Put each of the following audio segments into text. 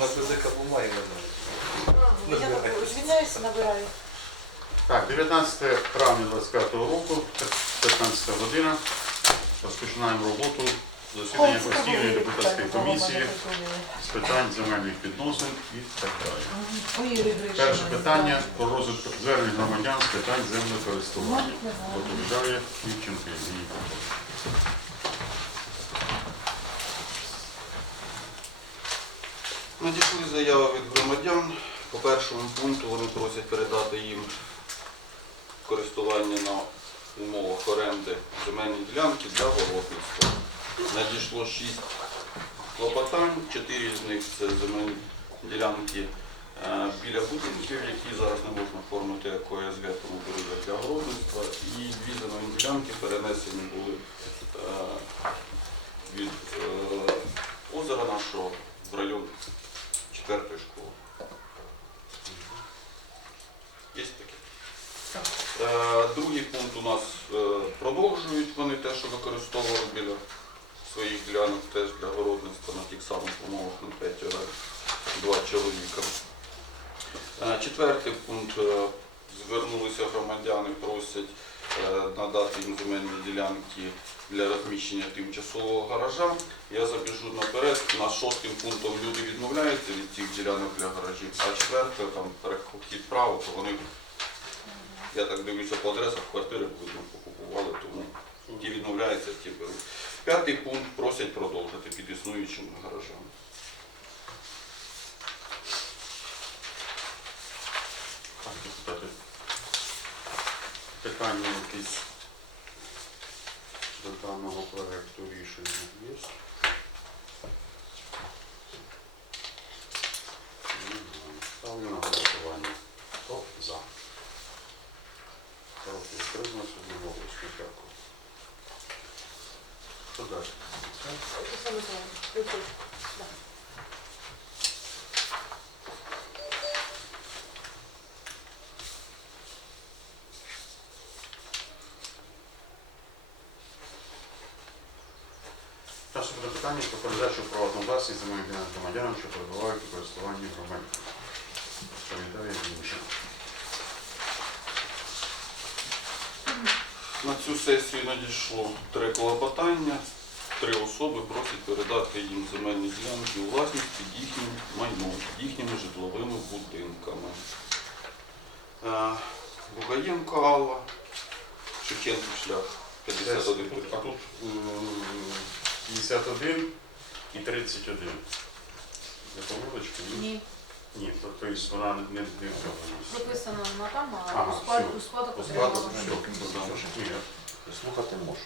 У нас язика бумаги немає. Я звільняюся, набираю. Так, 19 травня 25 року, 15 година. Розпочинаємо роботу засідання постійної депутатської комісії з питань земельних відносин і так далі. Перше питання про розвиток звернень громадян з питань землекористування. Доповідає Івченко Євгеній. Надійшли заяви від громадян. По першому пункту вони просять передати їм користування на умовах оренди земельні ділянки для городництва. Надійшло шість клопотань, чотири з них це земельні ділянки е, біля будинків, які зараз не можна оформити як ОСГ, тому беруть для городництва. І дві земельні ділянки перенесені були е, від е, озера нашого в район четвертої школи. Є таке? Е, Другий пункт у нас е, продовжують вони те, що використовували біля своїх ділянок теж для городництва на тих самих умовах на п'ять два чоловіка. Е, Четвертий пункт. е, Звернулися громадяни, просять е, надати їм земельні ділянки для розміщення тимчасового гаража. Я забіжу наперед. На шостим пунктом люди відмовляються від цих ділянок для гаражів, а четверте там перехід право, то вони, я так дивлюся по адресах, квартири видно покупували, тому ті відмовляються, ті беруть. П'ятий пункт просять продовжити під існуючими гаражами. Питання якісь до даного проекту рішення є? Ставлю на голосування. Хто за? Проти утримався одноголосно. Дякую. Що далі? Перше буде питання про передачу власність земельних ділянок громадянам, що перебувають у користуванні громадян. Розповідає Зінченко. На цю сесію надійшло три клопотання. Три особи просять передати їм земельні ділянки у власність під їхнім майном, під їхніми житловими будинками. Е, Бугаєнко Алла, Шевченків шлях 51. А тут 51 і 31. Для помилочки? Ні, Ні, то, то вона не, не, не в цьому місці. прописано на там, а Ага, у спад- у спадок отримала. Ні, Слухати можу.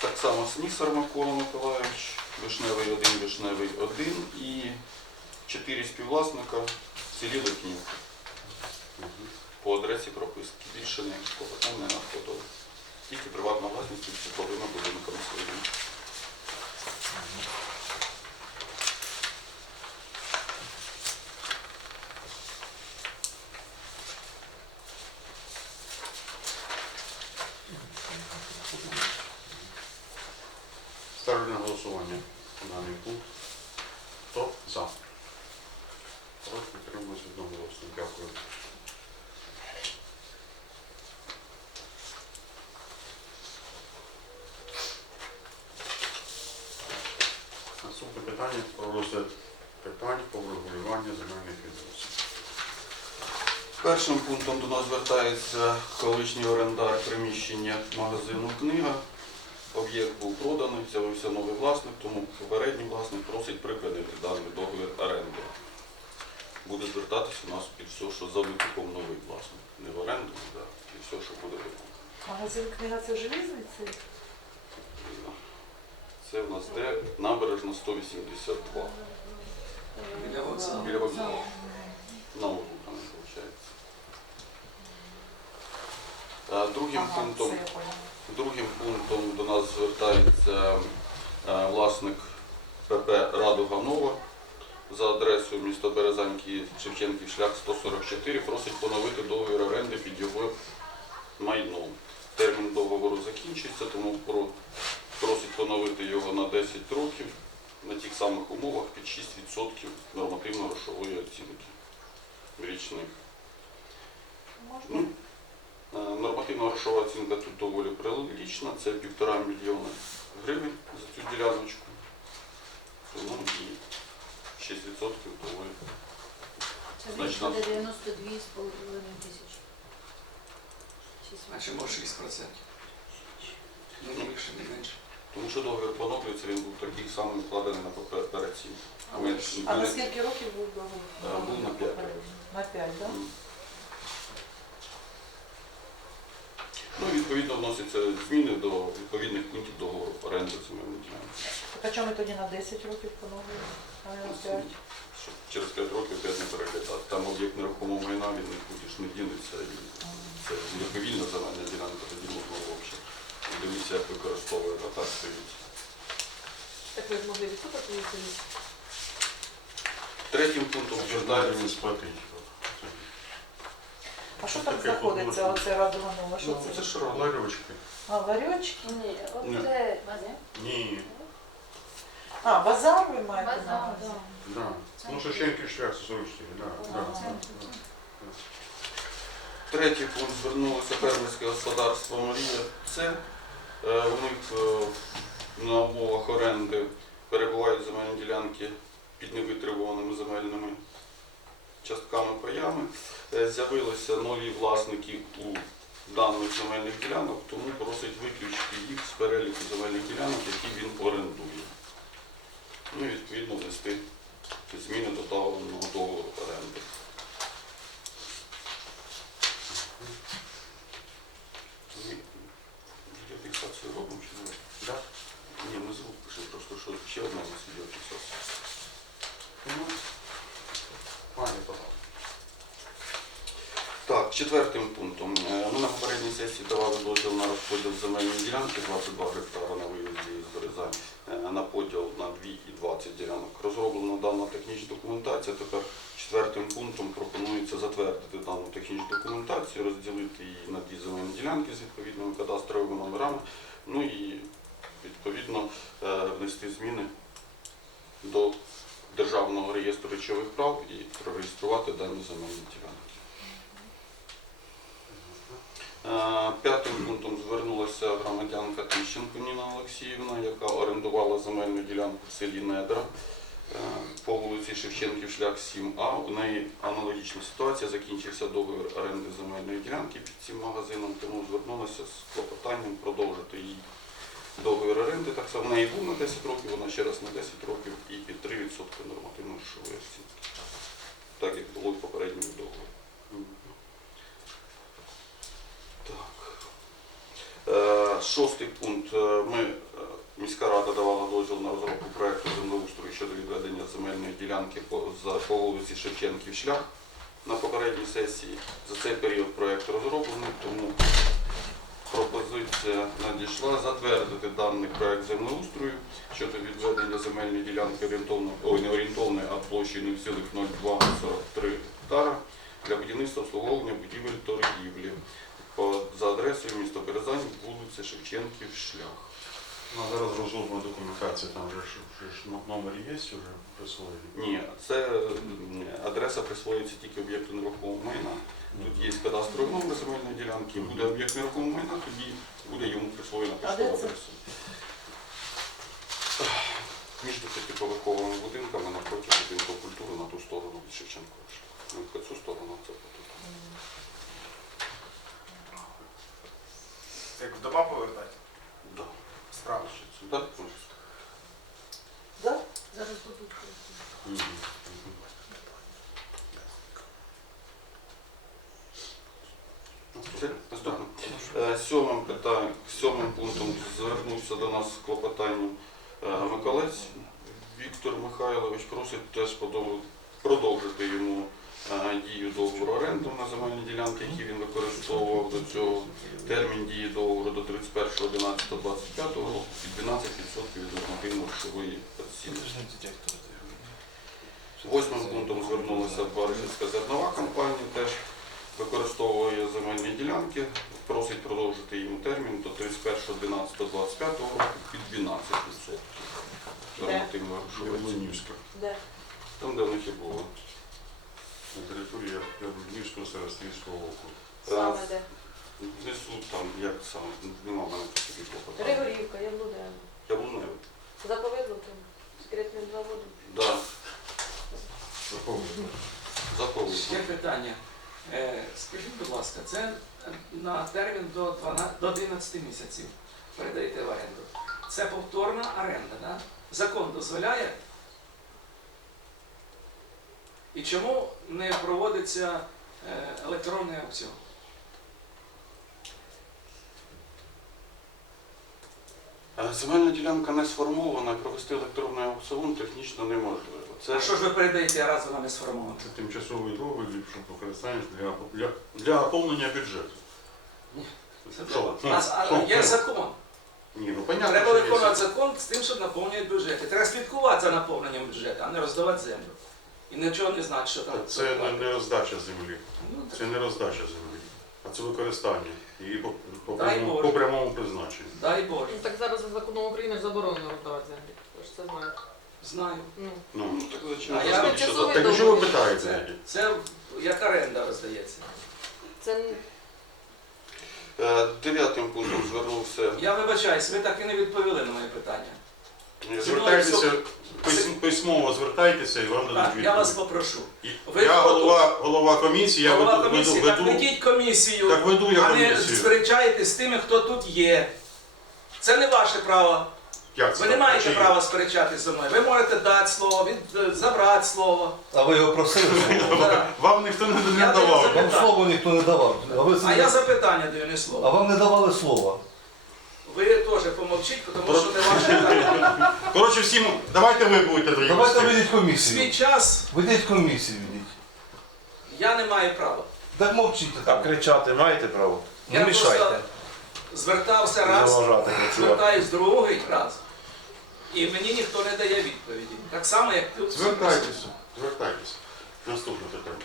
Так само Снісар Микола Миколаївич, Вишневий 1, Вишневий 1 і чотири співвласника в селі Липнівка. По адресі прописки. Більше ніяких клопотань не надходило. Тільки приватна власність під житловими будинками своїми. Ставлю на голосування даний пункт. Хто за? Проти підтримується одноголосно. Дякую. Наступне питання про розгляд питань по врегулюванню земельних відносин. Першим пунктом до нас звертається колишній орендар приміщення магазину книга. Об'єкт був проданий, з'явився новий власник, тому попередній власник просить припинити даний договір оренди. Буде звертатися у нас під все, що за викупом новий власник. Не в оренду, а під все, що буде викуп. Магазин книга це желізний цей? Це в нас де набережна 182. Біля вокзалу. Біля вокзалу. На углу там виходить. Другим пунктом. Другим пунктом до нас звертається е, власник ПП Радуга Нова за адресою місто Березань, Київ, Шевченків шлях 144, просить поновити договір оренди під його майном. Термін договору закінчується, тому просить поновити його на 10 років на тих самих умовах під 6% нормативно-грошової оцінки річних. Можна? Ну, е, Нормативно-грошова оцінка тут доволі прилічна, це півтора мільйона гривень за цю діляночку. Тому і 6% доволі. Це Значить, буде 92,5 тисячі. Шість А чому 6%? Ну, не більше, не менше. Тому що договір поновлюється, він був такий самий вкладений на перед цим. А на скільки років був договір? Е, був на п'ять. На 5, так? Ну, відповідно, вносяться зміни до відповідних пунктів договору оренди земельної ділянки. Так а чому ми тоді на 10 років поновлюємо, а не на 5? Щоб через 5 років опять не переглядати. Там об'єкт нерухомого майна, він нікуди ж не дінеться. І це неповільна земельна ділянка, тоді можна взагалі. Дивіться, як використовує, а так стоїть. Так ви ж могли відсуток? Третім пунктом Далі звертається не сплатить. А що там таке знаходиться, оце Радуганова? Що Ну, це це? ж. Ларьочки. А, ларьочки? Ні, Ні. це базар. Ні. А, базар ви маєте на Базар, увазі? да. Да. Ну, Шевченків шлях це зручний, да, да, Ага. да. Третій пункт звернулося фермерське господарство Марія. Це е, у них е, на умовах оренди перебувають земельні ділянки під невитребуваними земельними частками паями. Е, З'явилися нові власники у даних земельних ділянок, тому просить виключити їх з переліку земельних ділянок, які він орендує. Ну і відповідно внести зміни до договорного договору оренди. Ми відеофіксацію робимо чи не? Ні, ми звук пишемо, просто що ще одна у нас відеофіксація. Ну, Пані Павло. Так, четвертим пунктом. Е, Ми на попередній сесії давали дозвіл на розподіл земельної ділянки 22 гектара на виїзді з Березань е, на поділ на 2 і 20 ділянок. Розроблена дана технічна документація. Тепер четвертим пунктом пропонується затвердити дану технічну документацію, розділити її на дві земельні ділянки з відповідними кадастровими номерами. Ну і відповідно е, внести зміни до Державного реєстру речових прав і прореєструвати дані земельні ділянки. Е, П'ятим пунктом звернулася громадянка Тищенко Ніна Олексіївна, яка орендувала земельну ділянку в селі Недра е, по вулиці Шевченків, шлях 7А. У неї аналогічна ситуація, закінчився договір оренди земельної ділянки під цим магазином, тому звернулася з клопотанням продовжити її договір оренди. Так само в неї був на 10 років, вона ще раз на 10 років і під 3% нормативної грошової оцінки. Так як було в попередньому договорі. Так. Е, Шостий пункт. Е, Ми, е, міська рада давала дозвіл на розробку проекту землеустрою щодо відведення земельної ділянки по, вулиці Шевченків шлях на попередній сесії. За цей період проект розроблений, тому пропозиція надійшла затвердити даний проект землеустрою щодо відведення земельної ділянки орієнтовно, ой, не орієнтовної, а площею 0,0243 гектара для будівництва обслуговування будівель торгівлі по, за адресою міста Березань, вулиця Шевченків, шлях. Ну, а зараз розробна документація, там вже ж, вже ж номер є вже присвоєний. Ні, це м, адреса присвоюється тільки об'єкту нерухомого майна. Тут є кадастровий номер земельної ділянки, буде об'єкт нерухомого майна, тоді буде йому присвоєна поштова адреса. Між п'ятиповерховими будинками напроти будинку культури на ту сторону від Шевченкова. Ну, по цю сторону це по тут. Як в дома повертати? Да. Справа. Так, ну, Да? Зараз будуть. Мгм. Все, наступне. Е, Сьомим питанням, пунктом звернувся до нас з клопотанням е, Миколець Віктор Михайлович. Просить теж продовжити йому е, дію договору оренди на земельні ділянки, які він використовував до цього. Термін дії договору до 31.11.25 року під 12% від нормативно-грошової оцінки. Восьмим пунктом звернулася Баришівська зернова компанія, теж використовує земельні ділянки, просить продовжити йому термін до 31.12.25 року під 12%. нормативно Де? Там, де в них і було. На території Яблунівського Старостинського округу. Саме де? Внизу там, як саме, нема в мене собі клопотання. Григорівка, Яблуден. Яблуневе. Заповедло там. Секретним заводом. Да, Заповнено. заповнено. Ще питання. Е, Скажіть, будь ласка, це на термін до 12, до 11 місяців передаєте в оренду. Це повторна оренда, да? Закон дозволяє? І чому не проводиться е, електронний аукціон? Земельна ділянка не сформована, провести електронний аукціон технічно неможливо. Це А що ж ви передаєте, раз вона не сформована? Це тимчасовий договір щоб використання для, для, для наповнення бюджету. Це Що? добре. А, а що? є закон. Ні, ну понятно, Треба що є виконувати закон. з тим, що наповнюють бюджети. Треба слідкувати за наповненням бюджету, а не роздавати землю. І нічого не знати, що там. Та Це не, не роздача землі. Ну, Це не роздача землі, а це використання її по, по, Дай прямому, Боже. по прямому призначенню. дай Боже. Ну, так зараз за законом України заборонено роздавати землі. Ви ж це знаєте. Знаю. Ну. Ну, Ну, так зачем А ви я так питаєте? Це, це як оренда роздається. Це Е, Дев'ятим пунктом звернувся. Я вибачаюсь, ви так і не відповіли на моє питання. Звертайтеся, пис- письмово звертайтеся і вам Так, дадуть я вас відповідь. попрошу. Ви Я хто голова, голова комісії, я Голова веду, комісії, веду, так веду, ведіть комісію, так веду я а не комісію. сперечайтесь з тими, хто тут є. Це не ваше право. Як це Ви не маєте Чи- права сперечатись зі мною. Ви можете дати слово, від, е, забрати слово. А ви його просили? Да. Вам ніхто не, не Я давав. Вам слово ніхто не давав. А, ви А я запитання даю не а слово. вам не давали слова. Ви теж помовчіть, тому що не ваше питання. Коротше, всім, давайте ви будете тоді Давайте вести. ведіть Свій комісію. час Ведіть комісію, ведіть. я не маю права. Так мовчіть. А там. кричати маєте право? Я Не мішайте. просто звертався раз, Заважати звертаюсь другий раз. І мені ніхто не дає відповіді. Так само, як ти. Звертайтеся, звертайтеся. Наступне питання.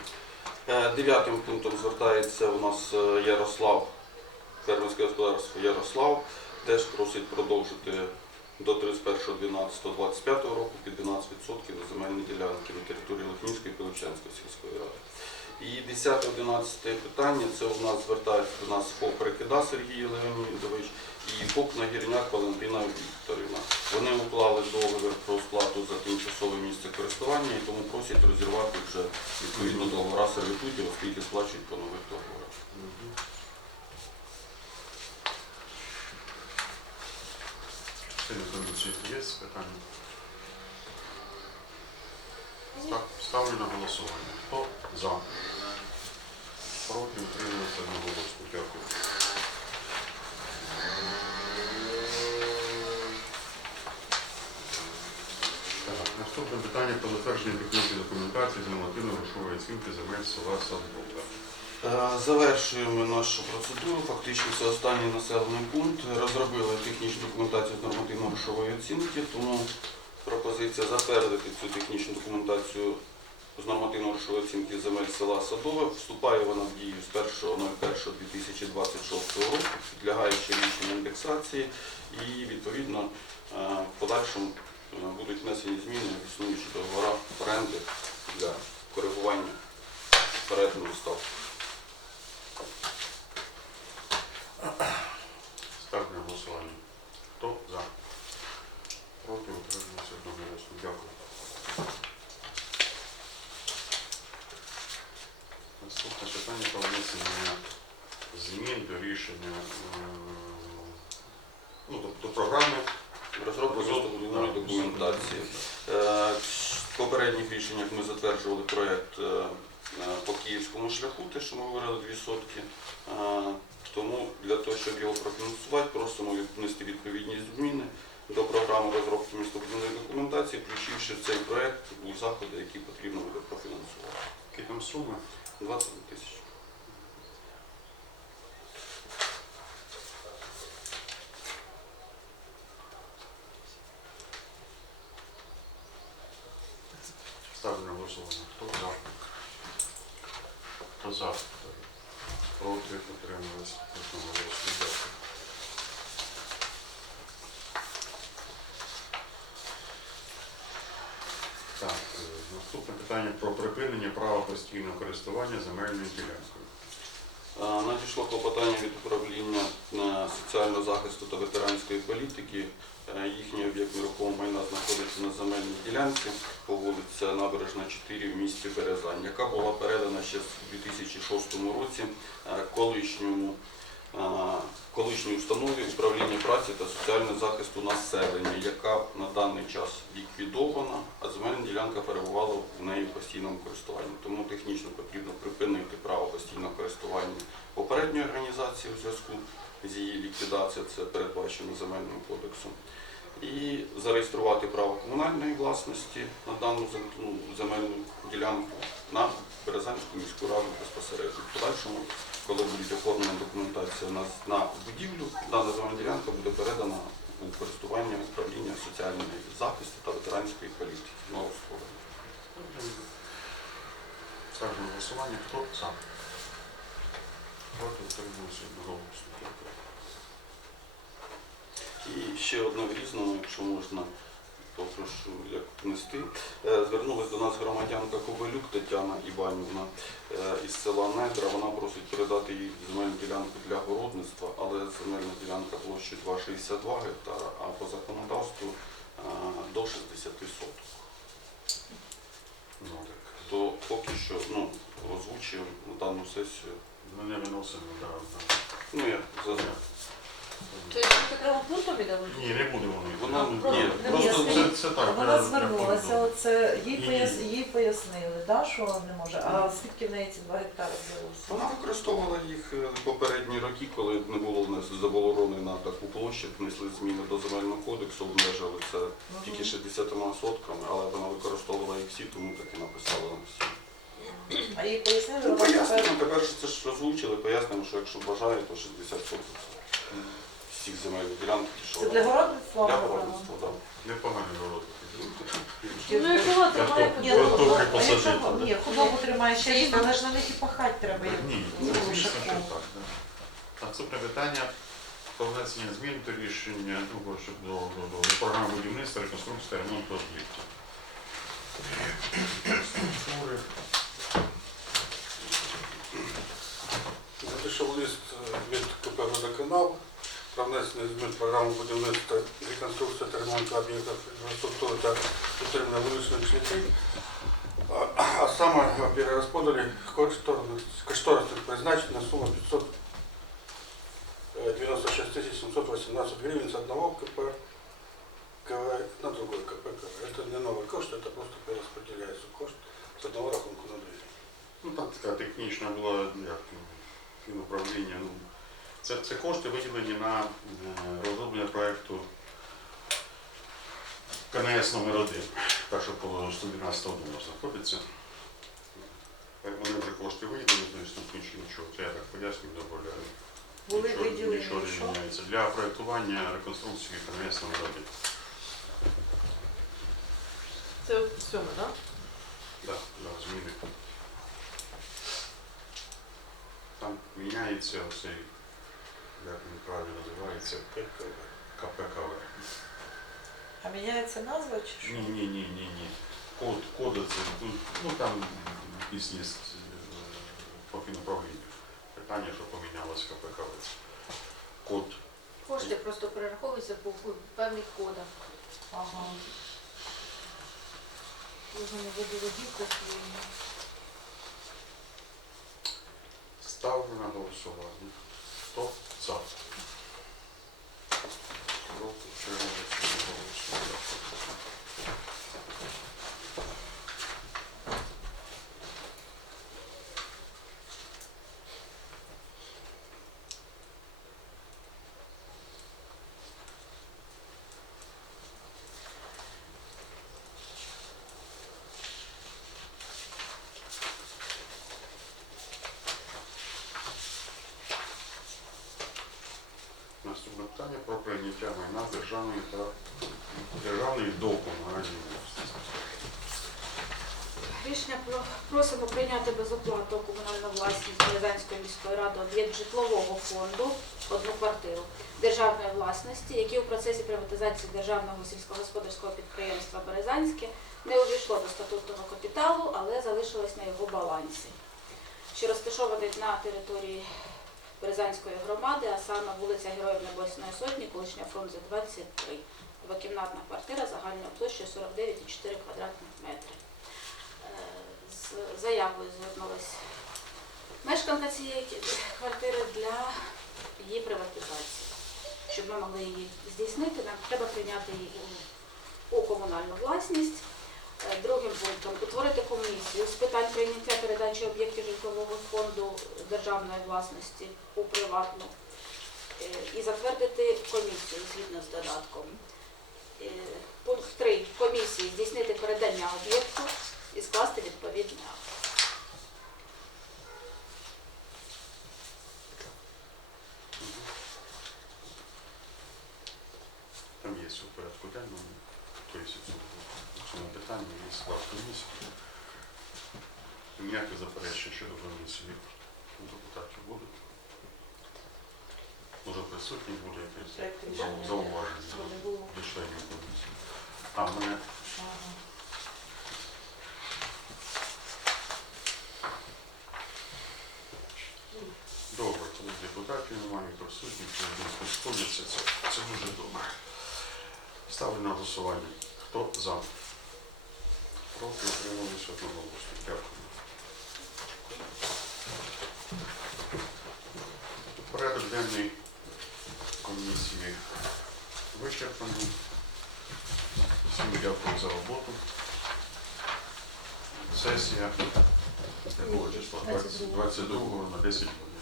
Е, Дев'ятим пунктом звертається у нас е, Ярослав, фермерське господарство Ярослав, теж просить продовжити до 31.12.25 року під 12% на земельні ділянки на території Лихнівської і Пилипчанської сільської ради. І 10-11 питання це у нас звертається до нас ФОП Перекида Сергій Леонідович і ФОП Нагірняк Валентина Вікторівна. Вони уклали договір про сплату за тимчасове місце користування і тому просять розірвати вже відповідно договора сервітутів, оскільки сплачують по нових договорах. Є питання? Став- Ставлю на голосування. Хто за? Проти утримується одноголосно. Дякую. Наступне питання про затвердження технічної документації з нормативно-грошової оцінки земель села Садове. Е, Завершуємо нашу процедуру. Фактично це останній населений пункт. Розробили технічну документацію з нормативно-грошової оцінки, тому пропозиція затвердити цю технічну документацію з нормативно-грошової оцінки земель села Садове. Вступає вона в дію з 1.01.2026 року, підлягаючи рішенню індексації і відповідно е, в подальшому е, будуть внесені зміни в існуючі договори оренди для коригування перетину ставки. Ставлю голосування. Хто за? Проти утримується одноголосно. Дякую. Наступне питання про внесення змін до рішення е, ну, до, до програми. Розробка містобудівної документації. Е, В попередніх рішеннях ми затверджували проєкт е, по київському шляху, те, що ми говорили, дві сотки. Тому для того, щоб його профінансувати, просимо внести відповідні зміни до програми розробки містобудівної документації, включивши в цей проєкт у заходи, які потрібно буде профінансувати. Які там суми? 20 тисяч. Ставлю на голосування. Хто за? Хто за? Проти утримується одноголосно. Дякую. Питання про припинення права постійного користування земельною ділянкою. Надійшло клопотання від управління соціального захисту та ветеранської політики. Е, Їхній об'єкт нерухомого майна знаходиться на земельній ділянці по вулиці Набережна 4 в місті Березань, яка була передана ще в 2006 році е, колишньому колишній установі управління праці та соціального захисту населення, яка на даний час ліквідована, а земельна ділянка перебувала в неї в постійному користуванні. Тому технічно потрібно припинити право постійного користування попередньої організації у зв'язку з її ліквідацією, це передбачено земельним кодексом, і зареєструвати право комунальної власності на дану ну, земельну ділянку на Березанську міську раду безпосередньо. В подальшому, коли буде оформлена документація на, на будівлю, дана земельна ділянка буде передана у користування управління соціального захисту та ветеранської політики. Створення. Ставлю на голосування. Хто за? Проти утримуюся одноголосно. І ще одне в різному, якщо можна, попрошу як внести. Е, Звернулась до нас громадянка Ковалюк Тетяна Іванівна е, із села Недра. Вона просить передати їй земельну ділянку для городництва, але земельна ділянка площею 2,62 гектара, а по законодавству е, до 60 соток. Ну, так. То поки що ну, озвучуємо дану сесію. Ми не виносимо, да, да. Ну, я за То є окремим пунктом? Ні, не буде воно. Вона Ну, ні, просто. Це, це так. Вона для звернулася, оце їй, пояс... їй пояснили, да, що не може. А звідки в неї ці два гектари взялися? Вона використовувала їх е, попередні роки, коли не було в нас заборони на таку площу, внесли зміни до земельного кодексу, обмежили це тільки 60 сотками, але вона використовувала їх всі, тому так і написала на всі. А їй пояснили, Ну, пояснимо, тепер- ж це ж розлучили, пояснимо, що якщо бажає, то 60 соток це всіх земельних ділянок, Це для городництва? для городництва, так. Непоганий город. Ну, якщо тримає Ні, худобу тримає ще рік, але ж на них і пахати треба. як Ні, це так. Наступне питання про внесення змін до рішення ну, до, до, до, до програми будівництва, реконструкції та ремонту об'єктів. Структури. Надійшов лист е, від КП «Водоканал» про внесення змін в програму будівництва, реконструкції та ремонту об'єктів інфраструктури та підтримання вуличних шляхів, а, а саме о перерозподілі кошторисних кошторисних призначень на суму 596 тисяч 718 гривень з одного КП КВ на другой КП КВ. Это не новый кошт, это просто перераспределяется кошт с одного рахунку на другий. Ну, там така технічна була як, фінуправління. Ну, це, це кошти виділені на е, розроблення проєкту КНС номер 1 так що по 112 дома знаходиться. Вони вже кошти виділені, тобто тут нічого. Це я так пояснюю, додаю. Були виділені, Нічого не міняється. Для проєктування реконструкції КНС номер 1 Це сьоме, так? Так, зміни. Там міняється оцей, як він правильно називається, КПКВ. А міняється назва чи що? Ні, ні, ні, ні, ні. Код, це, ну, там якісь е, по фінуправлінню. Питання, що помінялось КПКВ. Код. Кошти просто перераховуються по певних кодах. Ага. Кожному виду водівка своєму. Ставлю на голосування. Хто за? Проти, утримується, одноголосно. Наступне питання про прийняття майна державної та державної до комунальної власності. Рішення про просимо прийняти безоплатну комунальну власність Березанської міської ради об'єкт житлового фонду одну квартиру державної власності, які у процесі приватизації державного сільськогосподарського підприємства Березанське не увійшло до статутного капіталу, але залишилось на його балансі, що розташований на території Березанської громади, а саме вулиця Героїв Небесної Сотні, колишня фронту 23. Двокімнатна квартира загальною площею 49,4 квадратних метри. Е, З заявою звернулась мешканка цієї квартири для її приватизації. Щоб ми могли її здійснити, нам треба прийняти її у- комунальну власність. Е, Другим пунктом утворити комісію з питань прийняття передачі об'єктів державної власності у приватну е, і затвердити комісію згідно з додатком. Е, Пункт 3. Комісії здійснити передання об'єкту і скласти відповідний акт. Там є у порядку денному, тобто у цьому питанні є склад комісії. Ніяких заперечень щодо комісії у депутатів будуть. Може присутні зау- рішення зауваження до членів комісії. А, мене добре, коли депутатів немає, присутніх, вони сходяться, це, це дуже добре. Ставлю на голосування. Хто за? Проти утрималися одноголосно. Дякую. Порядок денний вичерпаний. Всім дякую за роботу. Сесія якого числа? 22 на 10 годин.